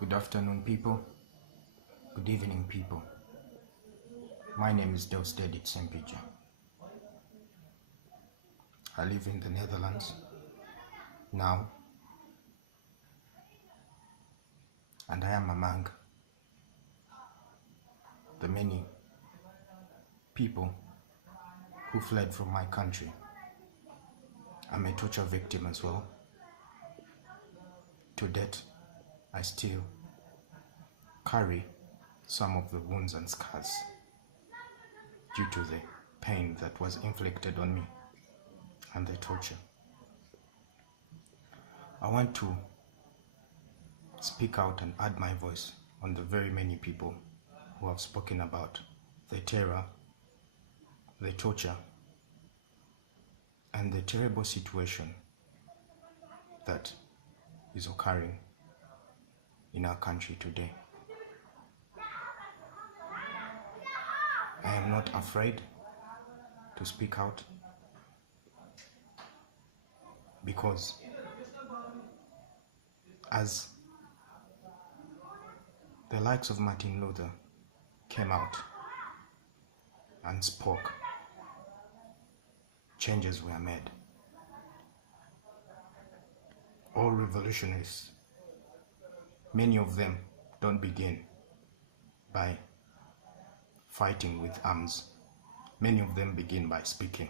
Good afternoon, people. Good evening, people. My name is llspeak. I live in the Netherlands now, and I am among the many people who fled from my country. I'm a torture victim as well. To date, I still carry some of the wounds and scars due to the pain that was inflicted on me and the torture. I want to speak out and add my voice on the very many people who have spoken about the terror, the torture, and the terrible situation that is occurring in our country today. I am not afraid to speak out because as the likes of Martin Luther came out and spoke, changes were made. All revolutionists, many of them don't begin by fighting with arms. Many of them begin by speaking.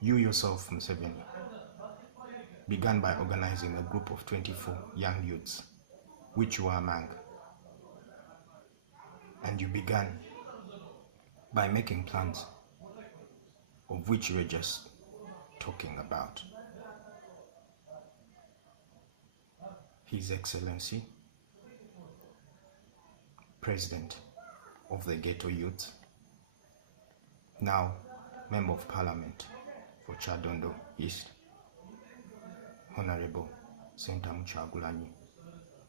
You yourself, Museveni, began by organizing a group of 24 young youths, which you are among. And you began by making plans, of which you were just talking about. His Excellency, President of the Ghetto Youth, now Member of Parliament for Chadondo East, Honorable Senta Muchagulanyi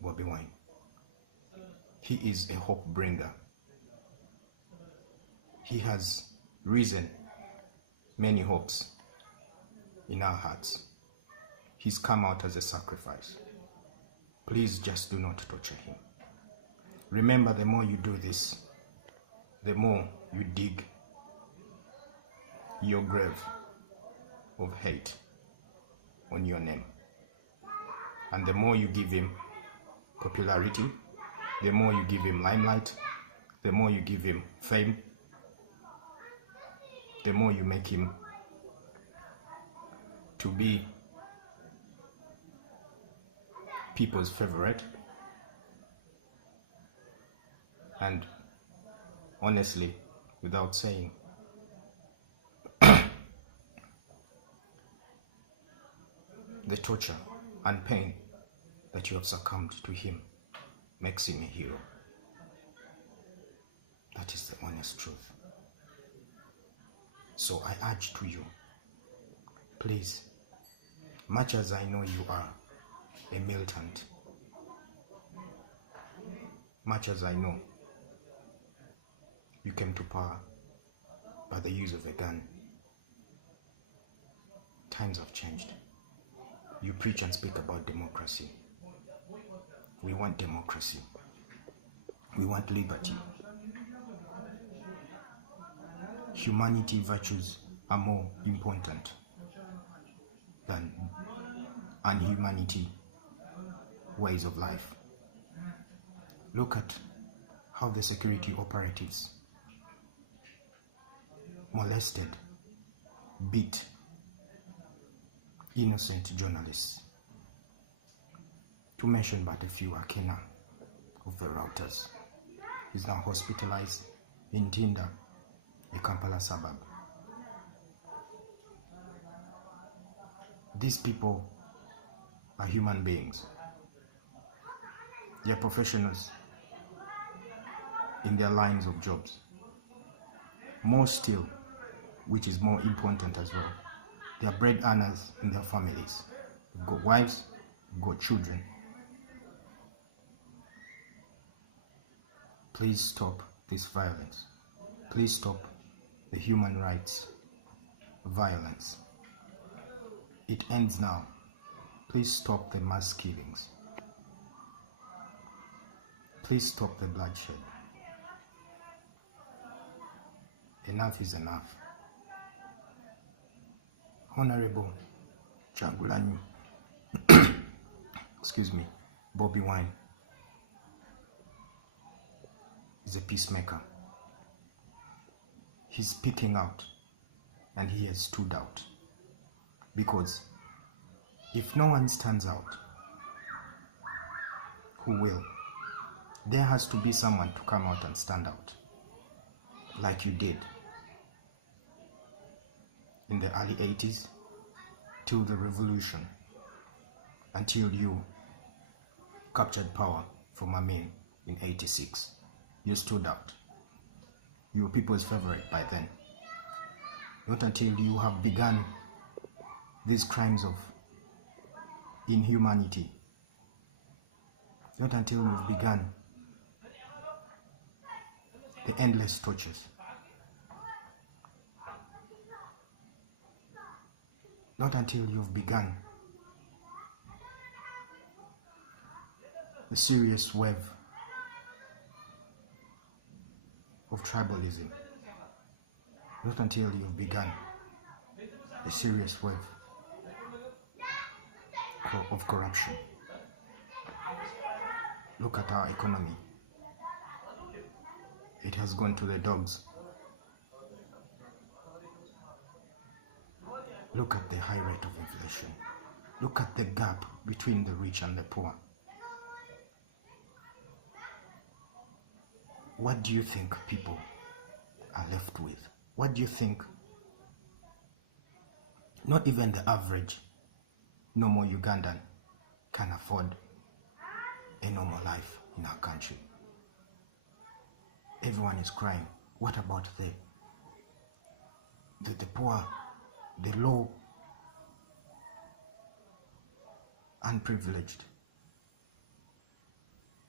Bobi Wine. He is a hope bringer. He has risen many hopes in our hearts. He's come out as a sacrifice. Please just do not torture him. Remember, the more you do this, the more you dig your grave of hate on your name. And the more you give him popularity, the more you give him limelight, the more you give him fame, the more you make him to be people's favorite. And honestly, without saying, the torture and pain that you have succumbed to him makes him a hero. That is the honest truth. So I urge to you, please, much as I know you are a militant, much as I know you came to power by the use of a gun, times have changed. You preach and speak about democracy. We want democracy. We want liberty. Humanity virtues are more important than unhumanity ways of life. Look at how the security operatives molested, beat innocent journalists. To mention but a few, Akena of the Routers is now hospitalized in Tinda, a Kampala suburb. These people are human beings. They are professionals in their lines of jobs. More still, which is more important as well, they are bread earners in their families. They've got wives, they've got children. Please stop this violence. Please stop the human rights violence. It ends now. Please stop the mass killings. Please stop the bloodshed. Enough is enough. Honorable Chagulanyi, excuse me, Bobby Wine is a peacemaker. He's speaking out, and he has stood out. Because if no one stands out, who will? There has to be someone to come out and stand out, like you did in the early 80s till the revolution, until you captured power from Amin in 86. You stood out. You were people's favorite by then. Not until you have begun these crimes of inhumanity. Not until you've begun the endless tortures. Not until you've begun the serious wave of tribalism. Not until you've begun the serious wave of corruption. Look at our economy. It has gone to the dogs. Look at the high rate of inflation. Look at the gap between the rich and the poor. What do you think people are left with? What do you think not even the average normal Ugandan can afford a normal life in our country? Everyone is crying. What about the poor, the low, unprivileged,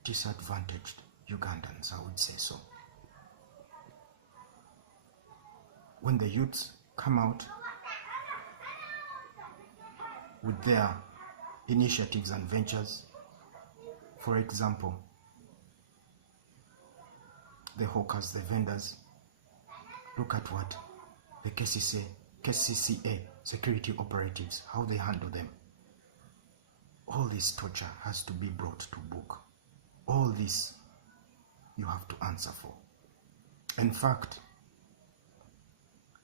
disadvantaged Ugandans, I would say so. When the youths come out with their initiatives and ventures, for example, the hawkers, the vendors, look at what the KCCA security operatives, how they handle them. All this torture has to be brought to book. All this you have to answer for. In fact,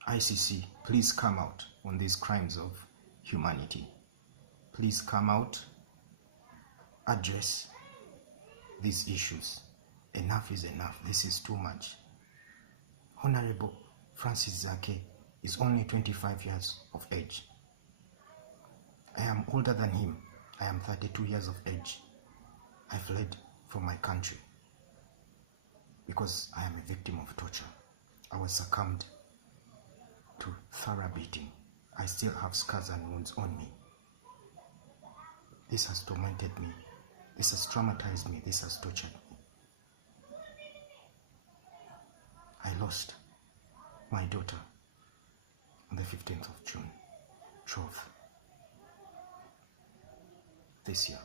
ICC, please come out on these crimes of humanity. Please come out, address these issues. Enough is enough. This is too much. Honorable Francis Zake is only 25 years of age. I am older than him. I am 32 years of age. I fled from my country because I am a victim of torture. I was succumbed to thorough beating. I still have scars and wounds on me. This has tormented me. This has traumatized me. This has tortured me. I lost my daughter on the 15th of June, 12th, this year.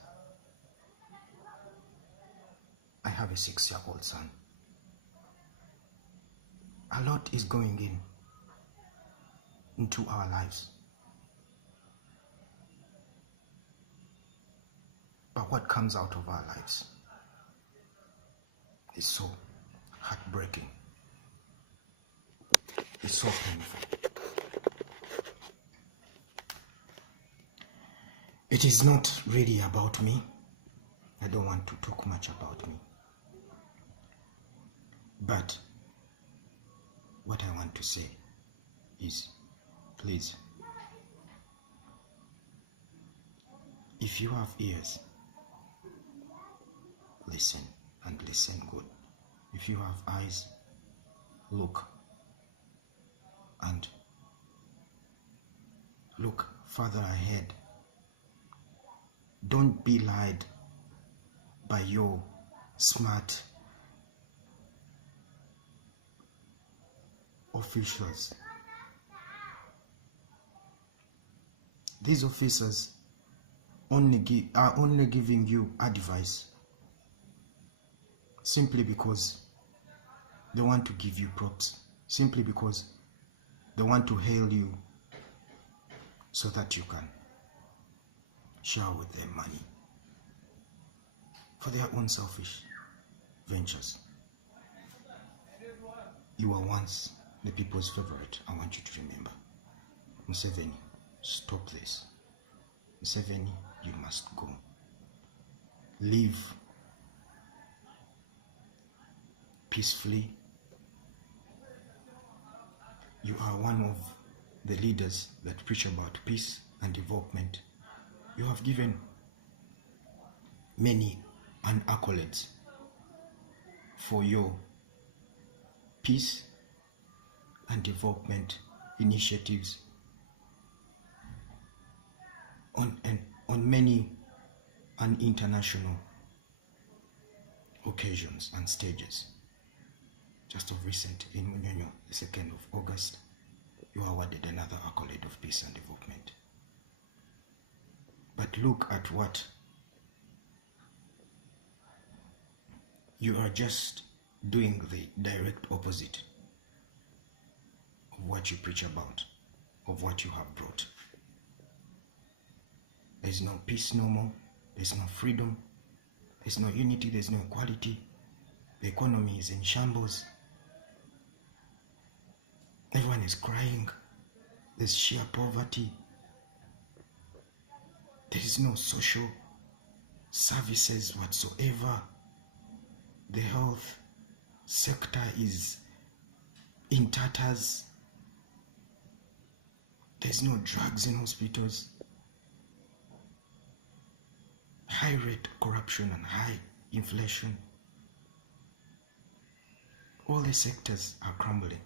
I have a 6-year-old son. A lot is going into our lives. But what comes out of our lives is so heartbreaking. It's so painful. It is not really about me. I don't want to talk much about me. But what I want to say is, please, if you have ears, listen, and listen good. If you have eyes, look, and look further ahead. Don't be lied by your smart officials. These officers are only giving you advice. simply because they want to give you props, simply because they want to hail you so that you can share with them money for their own selfish ventures. You were once the people's favorite. I want you to remember. Museveni, stop this. Museveni, you must go. Live peacefully. You are one of the leaders that preach about peace and development. You have given many accolades for your peace and development initiatives on many international occasions and stages. Just of recent, in Munyonyo, the 2nd of August, you awarded another accolade of peace and development. But look at what you are just doing, the direct opposite of what you preach about, of what you have brought. There's no peace no more, there's no freedom, there's no unity, there's no equality. The economy is in shambles. Everyone is crying. There's sheer poverty. There is no social services whatsoever. The health sector is in tatters. There's no drugs in hospitals. High rate corruption and high inflation. All the sectors are crumbling.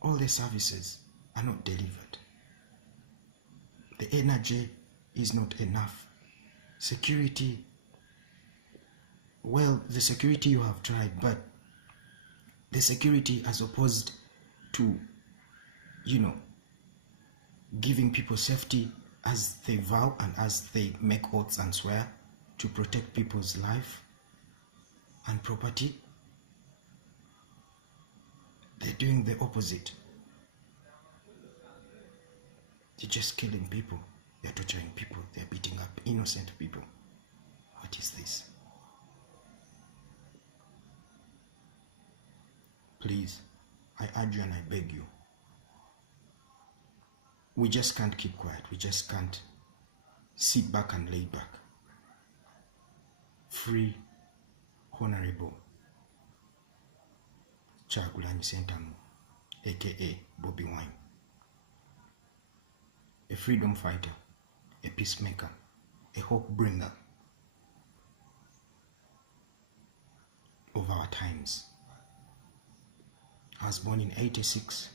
All the services are not delivered. The energy is not enough. Security, well, the security you have tried, but the security as opposed to, giving people safety as they vow and as they make oaths and swear to protect people's life and property, they're doing the opposite. They're just killing people. They're torturing people. They're beating up innocent people. What is this? Please, I urge you and I beg you. We just can't keep quiet. We just can't sit back and lay back. Free, Honorable Kyagulanyi Ssentamu, aka Bobi Wine. A freedom fighter, a peacemaker, a hope bringer of our times. I was born in 86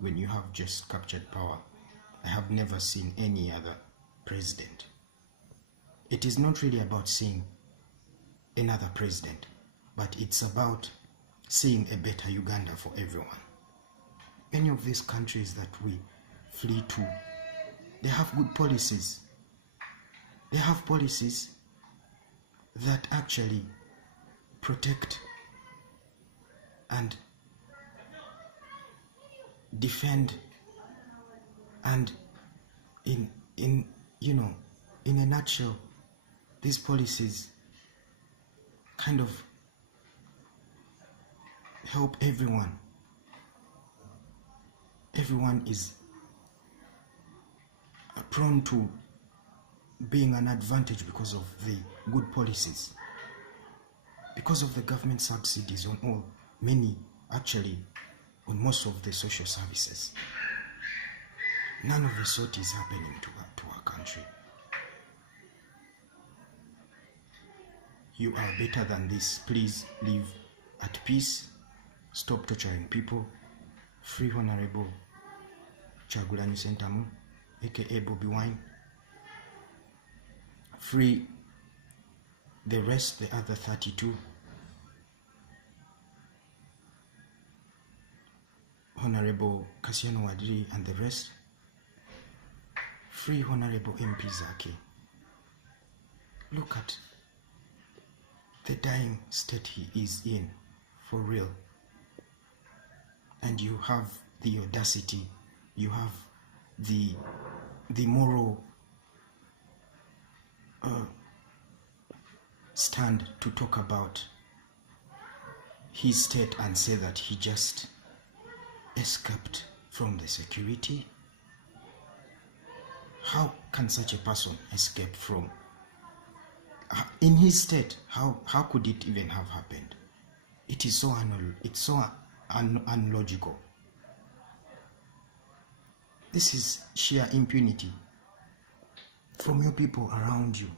when you have just captured power. I have never seen any other president. It is not really about seeing another president, but it's about seeing a better Uganda for everyone. Many of these countries that we flee to, they have good policies. They have policies that actually protect and defend, and in a nutshell, these policies kind of help everyone. Everyone is prone to being an advantage because of the good policies, because of the government subsidies on on most of the social services. None of the sort is happening to our country. You are better than this. Please live at peace. Stop torturing people. Free Honorable Kyagulanyi Ssentamu, aka Bobi Wine. Free the rest, the other 32. Honorable Kassiano Wadri and the rest. Free Honorable MP Zaki. Look at the dying state he is in, for real. And you have the audacity, you have the moral stand to talk about his state and say that he just escaped from the security. How can such a person escape from, in his state? How could it even have happened? It is so unlogical. This is sheer impunity from your people around you,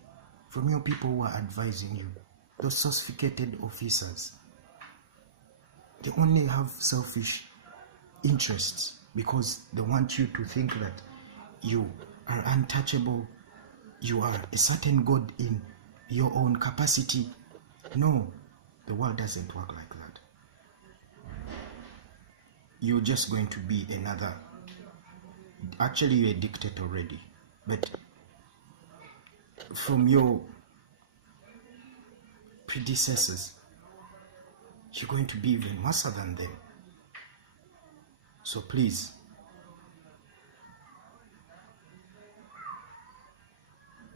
from your people who are advising you, those sophisticated officers. They only have selfish interests because they want you to think that you are untouchable, you are a certain God in your own capacity. No, the world doesn't work like that. You're just going to be another, actually you're a dictator already, but from your predecessors, you're going to be even worse than them. So please,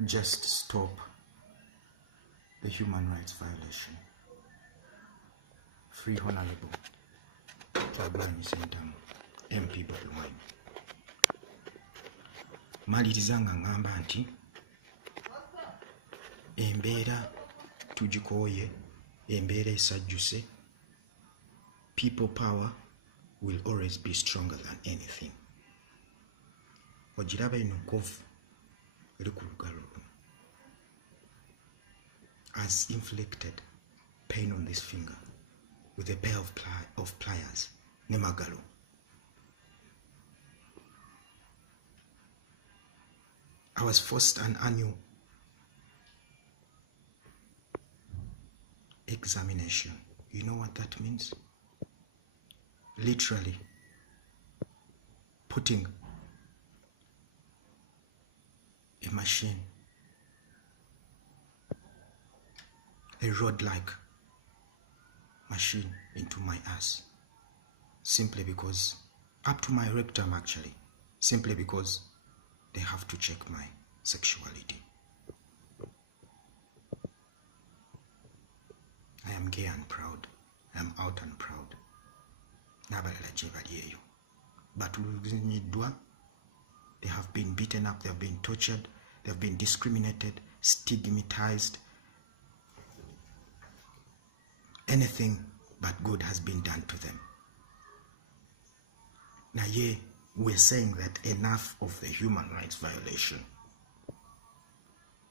just stop the human rights violation. Free Honorable Kyagulanyi Ssentamu, MP Bobi Wine. Maliriza nga ngamba nti embeera tugikooye, embeera esajjuse. People power will always be stronger than anything. Ogiraba eno nkovu eri ku lugalo luno has inflicted pain on this finger with a pair of pliers ne magalo. I was forced an annual examination. You know what that means? Literally putting a machine, a rod-like machine into my ass, simply because, up to my rectum actually, simply because they have to check my sexuality. I am gay and proud. I am out and proud. But they have been beaten up, they have been tortured, they have been discriminated, stigmatized. Anything but good has been done to them. Now, we're saying that enough of the human rights violation.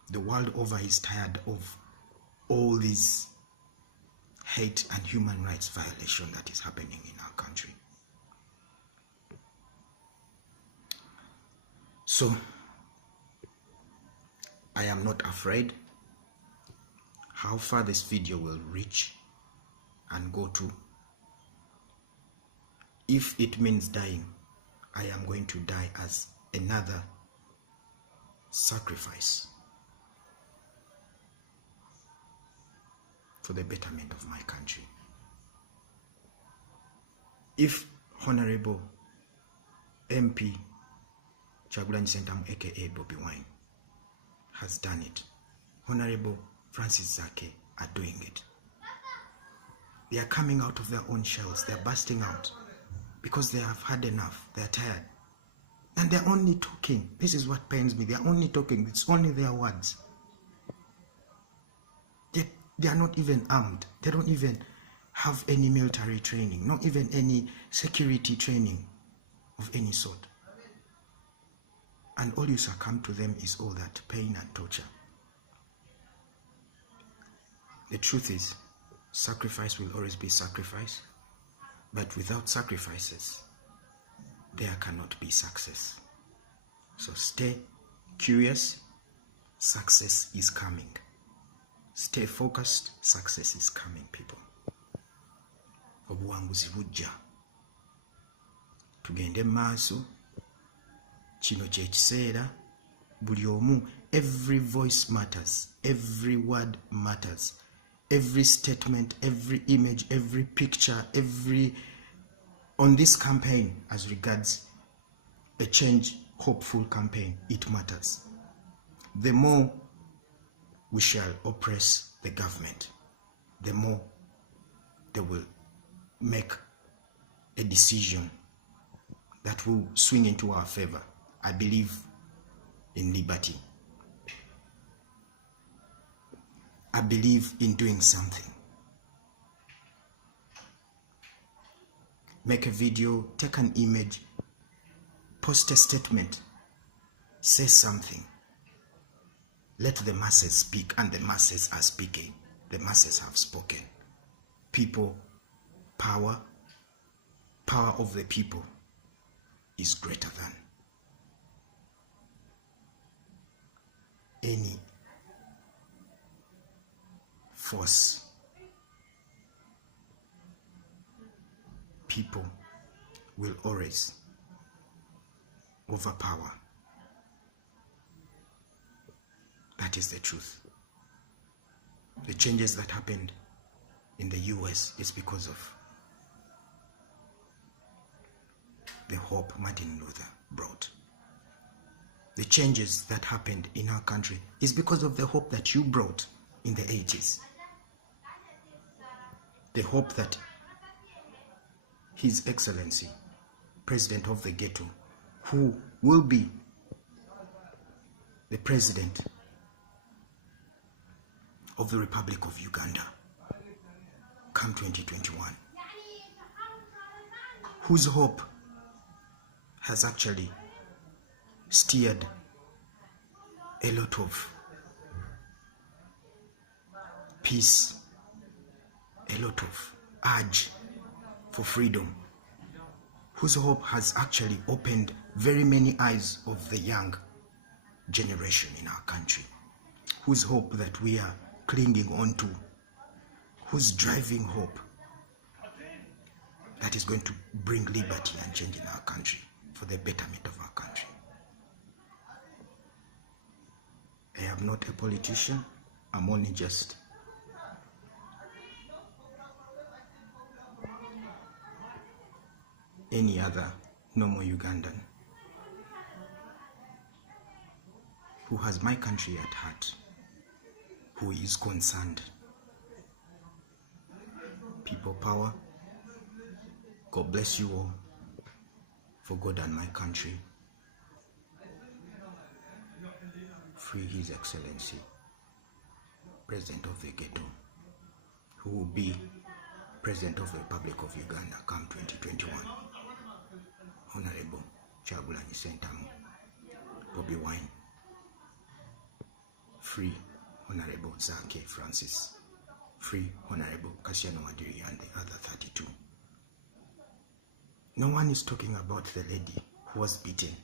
The world over is tired of all these hate and human rights violation that is happening in our country. So, I am not afraid how far this video will reach and go to. If it means dying, I am going to die as another sacrifice for the betterment of my country. If Honorable MP Kyagulanyi Ssentamu aka Bobi Wine has done it, Honorable Francis Zake are doing it. They are coming out of their own shells, they are bursting out because they have had enough, they are tired. And they are only talking. This is what pains me. They are only talking. It's only their words. They are not even armed. They don't even have any military training, not even any security training of any sort. And all you succumb to them is all that pain and torture. The truth is, sacrifice will always be sacrifice, but without sacrifices, there cannot be success. So stay curious, success is coming. Stay focused, success is coming, people. Obuwanguzi bujja. Tugende maaso. Kino kye kiseera. Buli omu, every voice matters. Every word matters. every statement, every image, every picture, on this campaign as regards a change, hopeful campaign, it matters. The more we shall oppress the government, the more they will make a decision that will swing into our favor. I believe in liberty. I believe in doing something. Make a video, take an image, post a statement, say something. Let the masses speak, and the masses are speaking. The masses have spoken. People, power of the people is greater than any force. People will always overpower. That is the truth. The changes that happened in the US is because of the hope Martin Luther brought. The changes that happened in our country is because of the hope that you brought in the 80s. The hope that His Excellency, President of the Ghetto, who will be the President of the Republic of Uganda come 2021, whose hope has actually steered a lot of peace, a lot of urge for freedom, whose hope has actually opened very many eyes of the young generation in our country, whose hope that we are clinging on to, whose driving hope that is going to bring liberty and change in our country for the betterment of our country. I am not a politician. I'm only just any other normal Ugandan who has my country at heart, who is concerned. People power. God bless you all. For God and my country. Free His Excellency, President of the Ghetto, who will be President of the Republic of Uganda come 2021. Honorable Kyagulanyi Ssentamu, Bobi Wine. Free Honorable Zake Francis. Free Honorable Kassiano Wadiri and the other 32. No one is talking about the lady who was beaten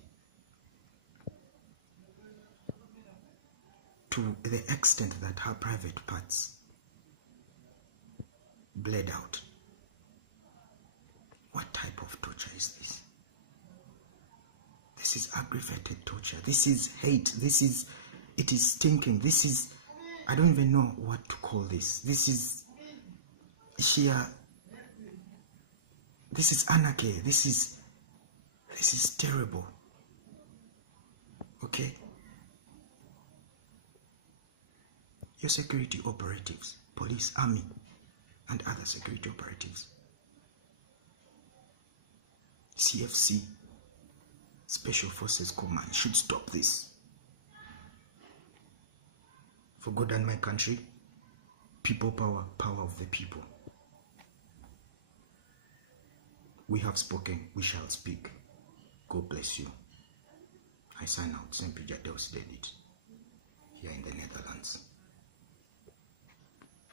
to the extent that her private parts bled out. What type of torture is this? This is aggravated torture. This is hate. It is stinking. This is, I don't even know what to call this. This is sheer, this is anarchy. This is terrible. Okay? Your security operatives, police, army, and other security operatives, CFC, Special Forces Command, should stop this. For God and my country, people power, power of the people. We have spoken, we shall speak. God bless you. I sign out. St. Peter Deus David, here in the Netherlands.